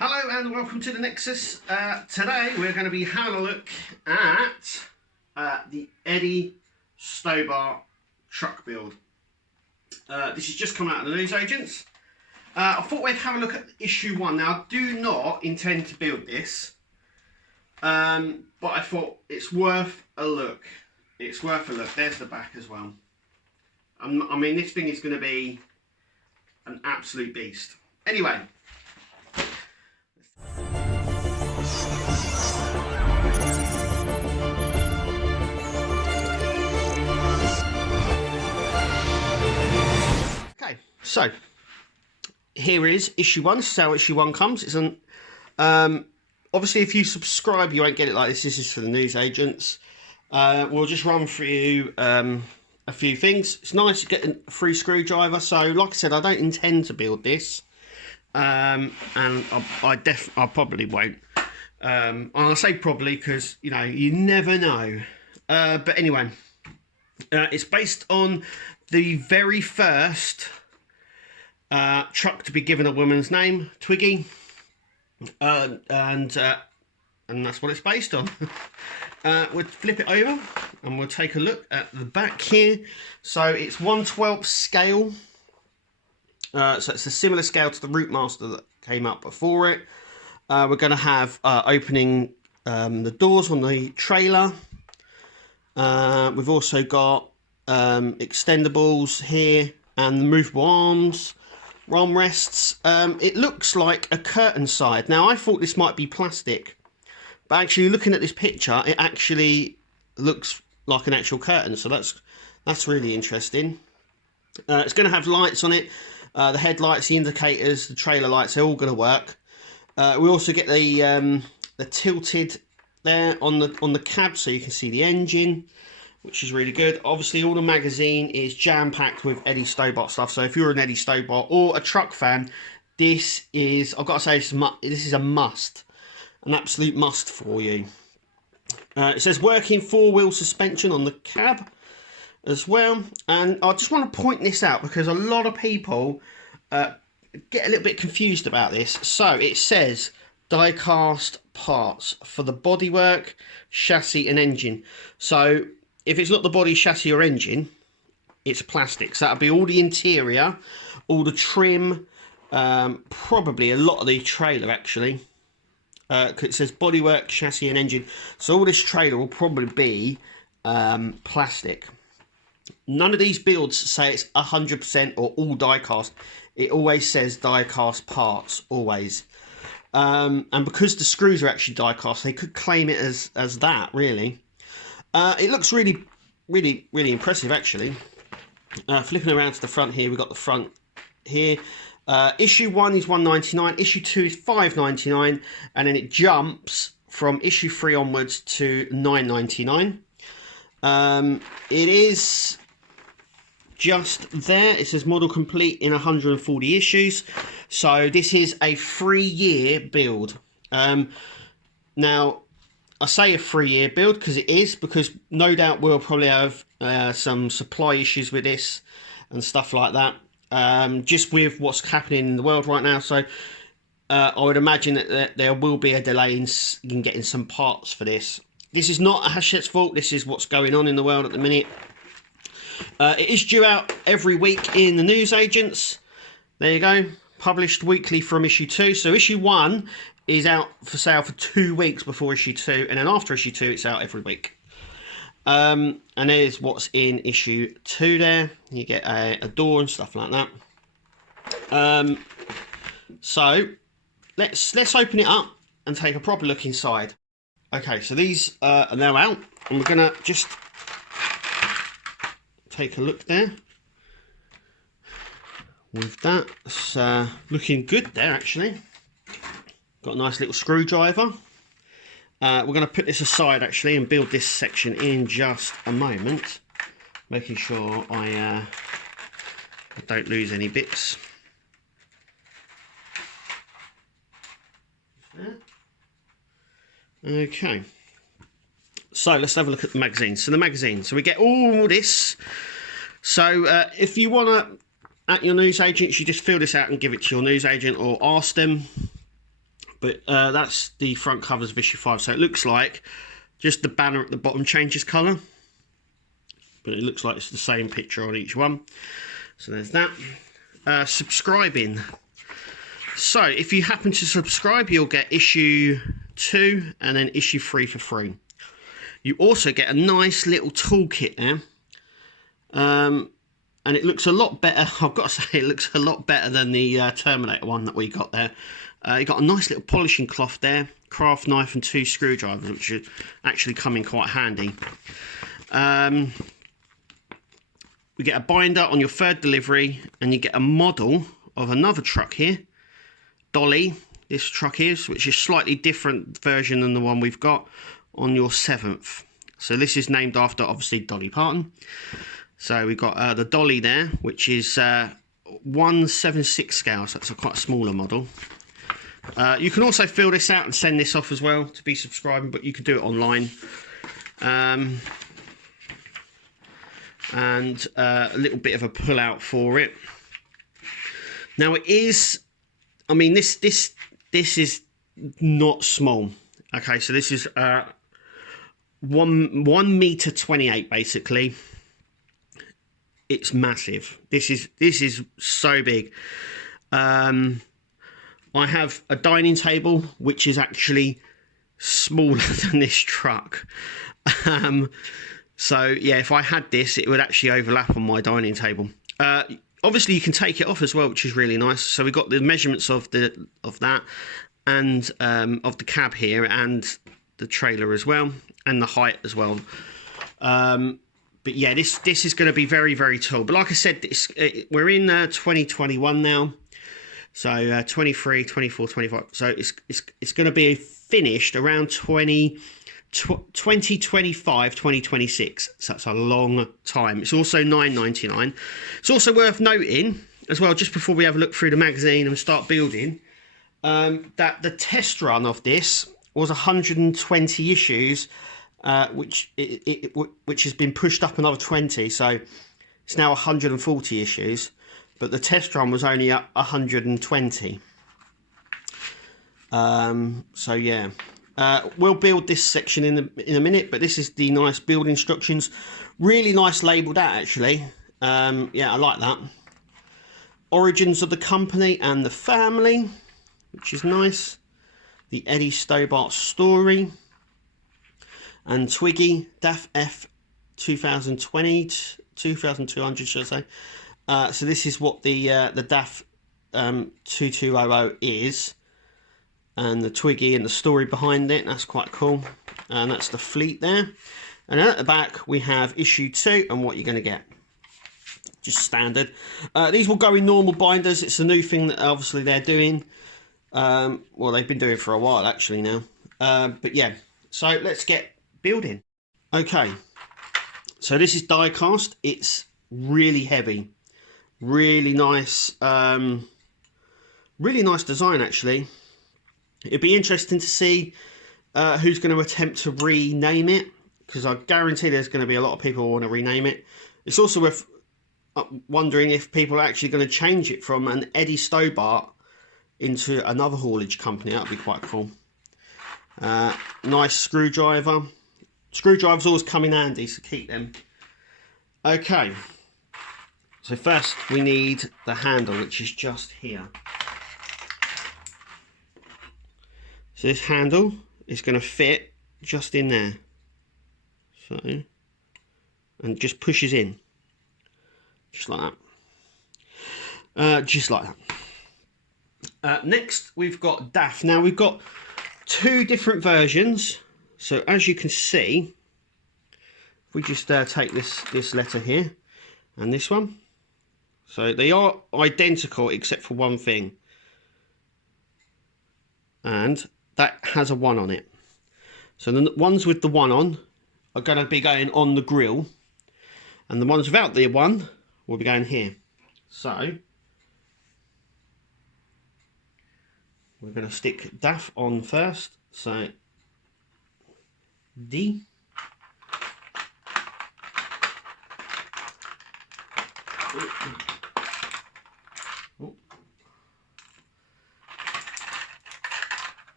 Hello and welcome to the Nexus. Today we're going to be having a look at the Eddie Stobart Truck build. This has just come out of the newsagents. I thought we'd have a look at issue 1. Now I do not intend to build this, but I thought it's worth a look. It's worth a look. There's the back as well. I mean, this thing is going to be an absolute beast. Anyway. So, here is issue 1. This is how issue 1 comes. It's an, obviously, if you subscribe, you won't get it like this. This is for the newsagents. We'll just run through a few things. It's nice to get a free screwdriver. So, like I said, I don't intend to build this, and I probably won't. And I say probably because you never know. But anyway, it's based on the very first truck to be given a woman's name, Twiggy, and that's what it's based on. We'll flip it over and we'll take a look at the back here. So it's 1/12 scale, so it's a similar scale to the Routemaster that came up before it. We're going to have opening the doors on the trailer. We've also got extendables here and the movable arms, arm rests. It looks like a curtain side. Now I thought this might be plastic, but actually looking at this picture, it actually looks like an actual curtain. So that's really interesting. It's going to have lights on it. The headlights, the indicators, the trailer lights, they're all going to work. We also get the tilted there on the cab, so you can see the engine, which is really good. Obviously, all the magazine is jam-packed with Eddie Stobart stuff. So if you're an Eddie Stobart or a truck fan, this is, I've got to say, this is a must. An absolute must for you. It says working 4-wheel suspension on the cab as well. And I just want to point this out because a lot of people get a little bit confused about this. So it says die-cast parts for the bodywork, chassis and engine. So if it's not the body, chassis or engine, it's plastic. So that'll be all the interior, all the trim, probably a lot of the trailer actually. It says bodywork, chassis and engine. So all this trailer will probably be plastic. None of these builds say it's 100% or all die-cast. It always says die-cast parts, always. And because the screws are actually die-cast, they could claim it as that, really. It looks really impressive, actually. Flipping around to the front here, we've got the front here. Issue 1 is $1.99, issue 2 is $5.99, and then it jumps from issue 3 onwards to $9.99. It is just there. It says model complete in 140 issues. So this is a 3-year build. Now, I say a 3-year build because it is, because no doubt we'll probably have some supply issues with this and stuff like that, just with what's happening in the world right now. So I would imagine that there will be a delay in getting some parts for this. This is not Hachette's fault. This is what's going on in the world at the minute. It is due out every week in the newsagents. There you go. Published weekly from issue 2. So issue 1 is out for sale for 2 weeks before issue 2, and then after issue 2 it's out every week. And there's what's in issue 2 there. You get a door and stuff like that. So let's open it up and take a proper look inside. Okay, so these are now out, and we're gonna just take a look there. With that, it's looking good there actually. Got a nice little screwdriver. We're going to put this aside actually and build this section in just a moment, making sure I don't lose any bits. Okay, so let's have a look at the magazine. So the magazine, so we get all this. So if you want to, at your newsagents, you just fill this out and give it to your newsagent or ask them. But that's the front covers of issue 5. So it looks like just the banner at the bottom changes colour, but it looks like it's the same picture on each one. So there's that. Subscribing. So if you happen to subscribe, you'll get issue 2 and then issue 3 for free. You also get a nice little toolkit there. And it looks a lot better. I've got to say, it looks a lot better than the Terminator one that we got there. You got a nice little polishing cloth there, craft knife and 2 screwdrivers, which should actually come in quite handy. We get a binder on your 3rd delivery, and you get a model of another truck here, Dolly. This truck is, which is slightly different version than the one we've got on your 7th. So this is named after, obviously, Dolly Parton. So we've got the Dolly there, which is 1/76 scale, so that's quite a smaller model. You can also fill this out and send this off as well to be subscribing, but you can do it online. And a little bit of a pull out for it. Now it is, I mean, this is not small. Okay, so this is 1 meter 28 basically. It's massive. This is so big. I have a dining table which is actually smaller than this truck. So yeah, if I had this, it would actually overlap on my dining table. Obviously, you can take it off as well, which is really nice. So we've got the measurements of that and of the cab here and the trailer as well, and the height as well. But yeah, this is going to be very, very tall. But like I said, we're in 2021 now. So 23, 24, 25. So it's going to be finished around 2025, 2026. So that's a long time. It's also $9.99. It's also worth noting as well, just before we have a look through the magazine and start building, that the test run of this was 120 issues. Which has been pushed up another 20, so it's now 140 issues, but the test run was only at 120. So yeah, we'll build this section in a minute, but this is the nice build instructions. Really nice labelled out actually. Yeah, I like that. Origins of the company and the family, which is nice. The Eddie Stobart story. And Twiggy, DAF F 2020, 2200 should I say. So this is what the DAF 2200 is. And the Twiggy and the story behind it, that's quite cool. And that's the fleet there. And then at the back we have issue 2 and what you're going to get. Just standard. These will go in normal binders. It's a new thing that obviously they're doing. Well, they've been doing for a while actually now. But yeah, so let's get building. Okay, so this is die cast. It's really heavy, really nice design actually. It'd be interesting to see who's going to attempt to rename it, because I guarantee there's going to be a lot of people who want to rename it. It's also worth wondering if people are actually going to change it from an Eddie Stobart into another haulage company. That would be quite cool. Nice screwdriver. Screwdrivers always come in handy, so keep them. Okay, so first we need the handle, which is just here. So this handle is going to fit just in there. So, and just pushes in. Just like that. Just like that. Next we've got DAF. Now we've got 2 different versions. So as you can see, if we just take this letter here and this one, so they are identical except for one thing, and that has a 1 on it. So the ones with the 1 on are going to be going on the grill, and the ones without the 1 will be going here. So we're going to stick DAF on first. So D.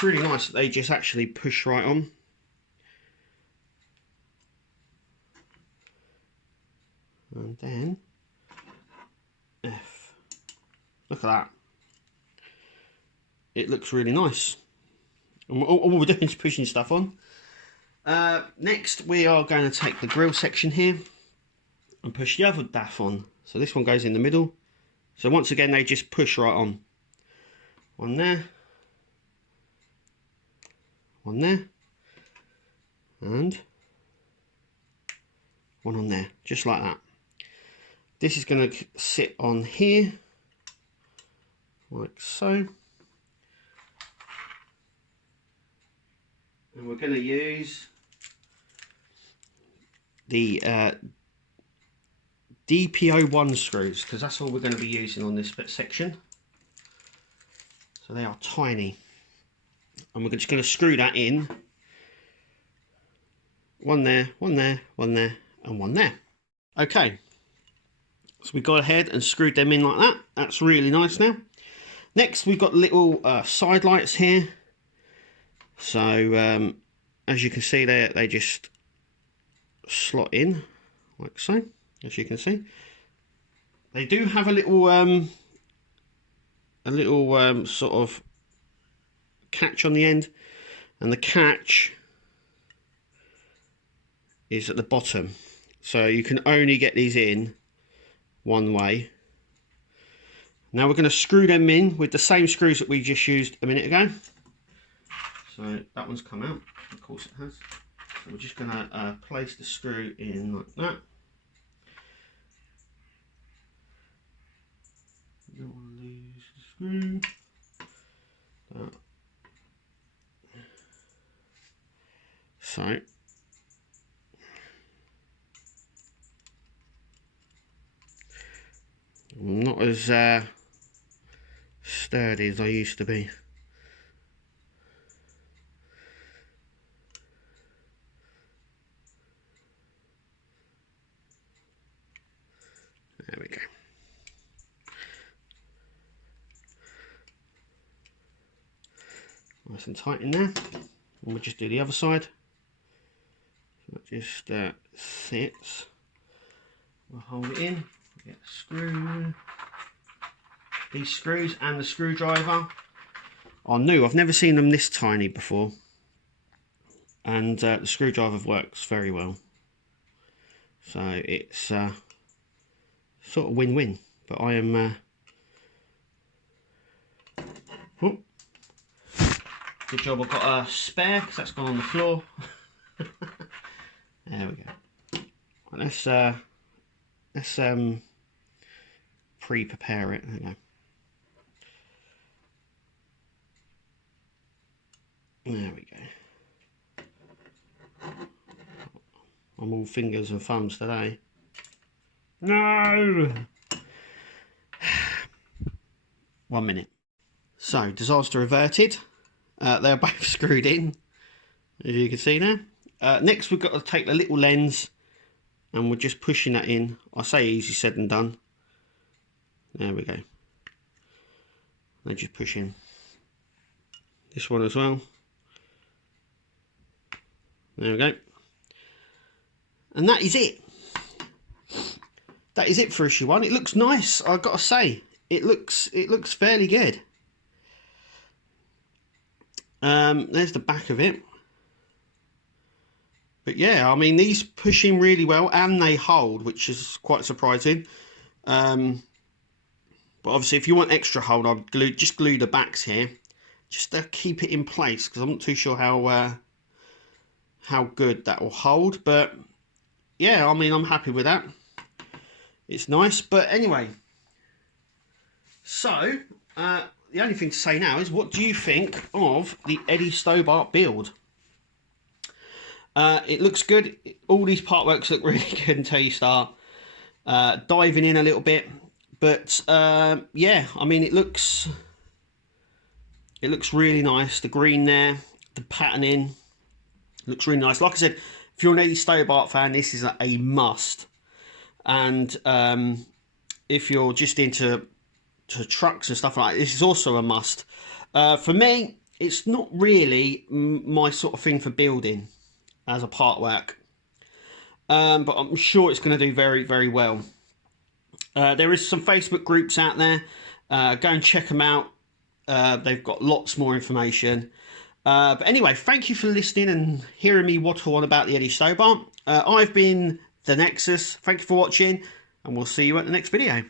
it's really nice that they just actually push right on. And then F. Look at that. It looks really nice. And all we're doing is pushing stuff on. Next, we are going to take the grill section here and push the other DAF on. So this one goes in the middle. So once again, they just push right on. One there. One there. And one on there. Just like that. This is going to sit on here. Like so. And we're going to use the DPO1 screws, because that's all we're going to be using on this section. So they are tiny. And we're just going to screw that in. One there, one there, one there, and one there. Okay. So we got ahead and screwed them in like that. That's really nice now. Next, we've got little side lights here. So, as you can see there, they just slot in like so, as you can see. They do have a little sort of catch on the end, and the catch is at the bottom. So you can only get these in one way. Now we're going to screw them in with the same screws that we just used a minute ago. So that one's come out, of course it has. So we're just going to place the screw in like that. You don't want to lose the screw. That. So I'm not as sturdy as I used to be. There we go. Nice and tight in there. And we'll just do the other side. So that just sits. We'll hold it in. Get a screw. These screws and the screwdriver are new. I've never seen them this tiny before. And the screwdriver works very well. So it's sort of win-win. But I am... Oh. Good job I've got a spare, because that's gone on the floor. There we go. Right, let's pre-prepare it. There we go. There we go. I'm all fingers and thumbs today. No! 1 minute. So, disaster averted. They're both screwed in, as you can see now. Next, we've got to take the little lens, and we're just pushing that in. I say easy said than done. There we go. They just push in. This one as well. There we go. And that is it. That is it for issue 1. It looks nice, I've got to say. It looks fairly good. There's the back of it. But yeah, I mean, these push in really well and they hold, which is quite surprising. But obviously, if you want extra hold, I'd just glue the backs here, just to keep it in place, because I'm not too sure how good that will hold. But yeah, I mean, I'm happy with that. It's nice. But anyway, so the only thing to say now is, what do you think of the Eddie Stobart build? It looks good. All these part works look really good until you start diving in a little bit. But yeah, I mean, it looks really nice. The green there, the patterning looks really nice. Like I said, if you're an Eddie Stobart fan, this is a must. And if you're just into trucks and stuff like that, this is also a must. For me, it's not really my sort of thing for building as a part work, but I'm sure it's going to do very, very well. There is some Facebook groups out there. Go and check them out. They've got lots more information. But anyway, thank you for listening and hearing me waffle on about the Eddie Stobart. I've been the Nexus. Thank you for watching, and we'll see you at the next video.